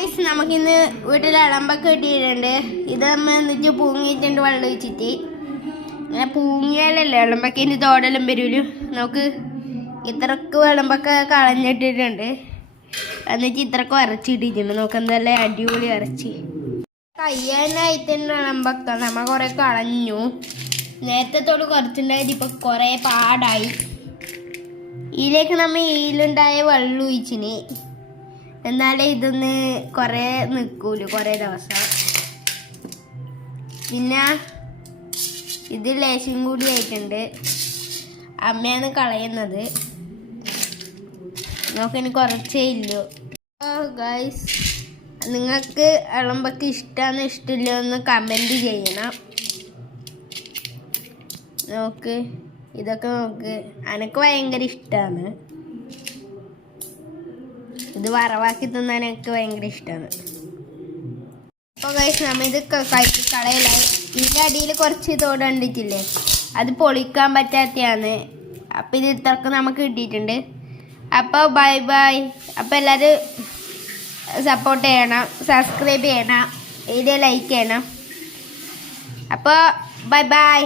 Guys നമുക്കിന്ന് വീട്ടിൽ ഇളമ്പൊക്കെ കിട്ടിയിട്ടുണ്ട്. ഇത് നമ്മൾ എന്നിട്ട് പൂങ്ങിയിട്ടുണ്ട് വെള്ളം ഒഴിച്ചിട്ട്. അങ്ങനെ പൂങ്ങിയാലല്ലേ ഇളമ്പൊക്കെ തോടെല്ലാം വരൂലു. നമുക്ക് ഇത്രക്ക് വിളമ്പൊക്കെ കളഞ്ഞിട്ടിട്ടുണ്ട്. എന്നിട്ട് ഇത്രക്ക് അരച്ചിട്ടിട്ടുണ്ട് നമുക്ക് എന്തായാലും അടിപൊളി ഇറച്ചി കയ്യാനായിട്ടുണ്ട് വിളമ്പൊക്കെ നമ്മൾ കുറെ കളഞ്ഞു. നേരത്തെത്തോട് കുറച്ചുണ്ടായത് ഇപ്പൊ കുറെ പാടായി. ഇതിലേക്ക് നമ്മൾ ഈലുണ്ടായ വെള്ളം ഒഴിച്ചിന്. എന്നാലേ ഇതൊന്ന് കുറേ നിൽക്കൂല കുറേ ദിവസം. പിന്നെ ഇത് ലേശം കൂടി ആയിട്ടുണ്ട്. അമ്മയാണ് കളയുന്നത്. നോക്കിന് കുറച്ചേ ഇല്ലു. ഗൈസ് നിങ്ങൾക്ക് ഇളമ്പൊക്കെ ഇഷ്ടമാണ് ഇഷ്ടമില്ലോ എന്ന് കമന്റ് ചെയ്യണം. നോക്ക് ഇതൊക്കെ നോക്ക്. എനിക്ക് ഭയങ്കര ഇഷ്ടമാണ് ഇത് വറവാക്കി തിന്നാൻ എനിക്ക് ഭയങ്കര ഇഷ്ടമാണ് അപ്പോൾ കഴിച്ച് നമ്മ ഇത് കഴിച്ച് കളയലായി ഇതിന്റെ അടിയിൽ കുറച്ച് തോട് കണ്ടിട്ടില്ലേ? അത് പൊളിക്കാൻ പറ്റാത്തതാണ് അപ്പൊ ഇത് ഇത്രക്ക് നമുക്ക് കിട്ടിയിട്ടുണ്ട്. അപ്പോൾ ബൈ ബൈ അപ്പോൾ എല്ലാവരും സപ്പോർട്ട് ചെയ്യണം സബ്സ്ക്രൈബ് ചെയ്യണം വീഡിയോ ലൈക്ക് ചെയ്യണം. അപ്പോൾ ബൈ ബൈ